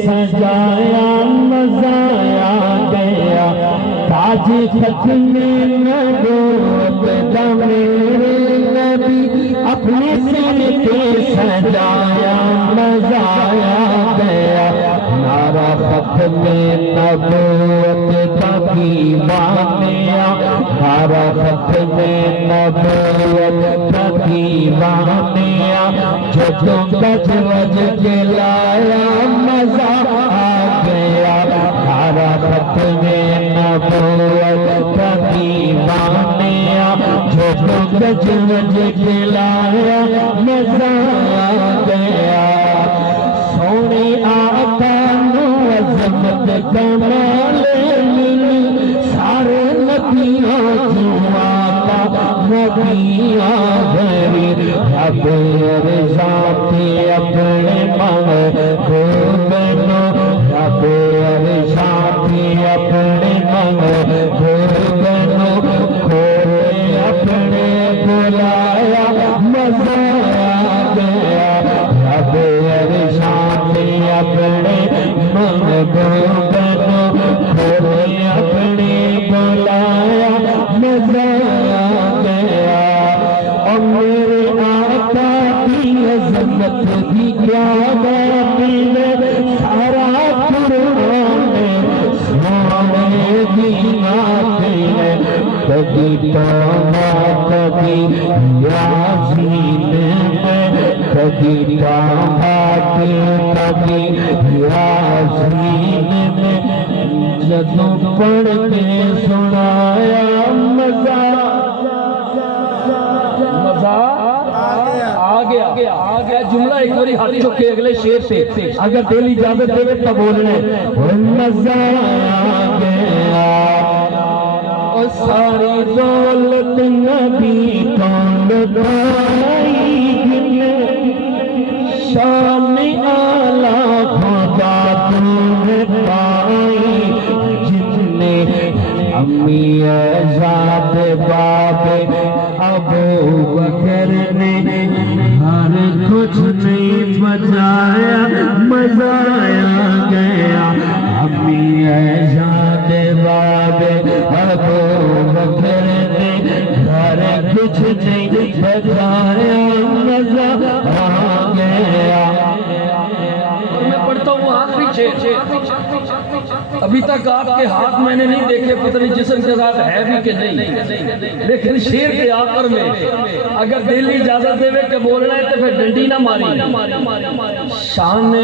سجایا مزایا گیا تاج ختم نبوت دا میرے نبی اپنے سر پہ سجایا مزایا گیا نعرہ ختم نبوت دا دیوانیا نعرہ ختم نبوت دا دیوانیا جدوں بج بج کے لایا مزہ آ گیا نعرہ ختم نبوت دا دیوانیا جدوں بج بج کے لایا مزہ آ گیا سونے آقا نو عظمت کمال ملی سارے نبیوں جو آقا نبیاں بھری رب رضا کے اپنے محبوب نو رب رضا کے اپنے محبوب نو کھولے اپنے بلایا مزہ آ گیا رب رضا کے اپنے محبوب نو کھولے اپنے بلایا مزہ آ گیا اور میرے آقا کی عظمت بھی کیا باطل سارا قرآن سونے کی نعتیں کبھی توبہ کبھی یاسین میں کبھی توبہ کبھی یاسین میں جدوں پڑھ کے سنایا مزہ آ گیا جملہ ایک باری ہاتھ چکے اگلے شیر سے اگر دل اجازت دے تو بولنے مزہ آ گیا اور ساری دولت نبی کو لٹائی شام اعلیٰ خدا تمہیں پائی جن نے امی اعزاد باب ابو بکر نے ہر کچھ نہیں بچایا مزہ آ گیا امی اعزاد باب ابو بکر نے ہر کچھ نہیں بچایا مزہ آ گیا میں پڑھتا ہوں آخری شعر ابھی تک آپ کے ہاتھ میں نے نہیں دیکھے پتہ نہیں جسم کے ساتھ ہے بھی کہ نہیں لیکن شعر کے آخر میں اگر دل اجازت دے کہ بولنا ہے تو پھر ڈنڈی نہ ماری شان